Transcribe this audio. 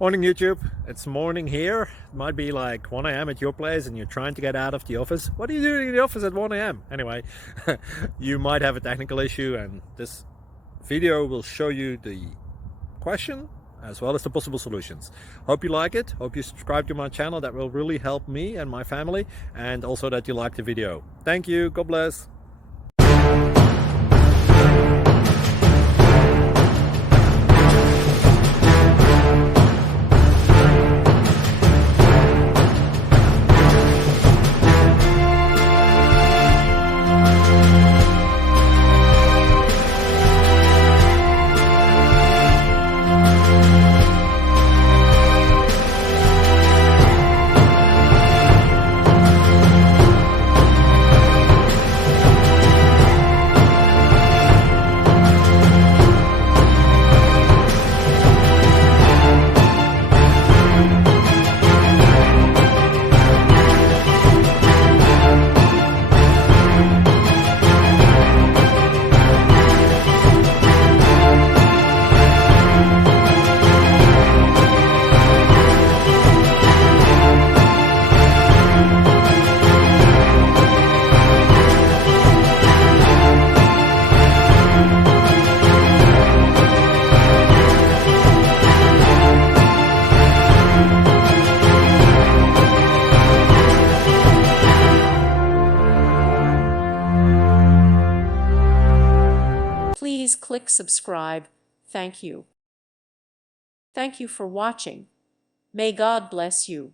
Morning YouTube, it's morning here. It might be like 1 a.m. at your place and you're trying to get out of the office. What are you doing in the office at 1 a.m.? Anyway, you might have a technical issue and this video will show you the question as well as the possible solutions. Hope you like it, hope you subscribe to my channel. That will really help me and my family, and also that you like the video. Thank you, God bless. Please click subscribe. Thank you. Thank you for watching. May God bless you.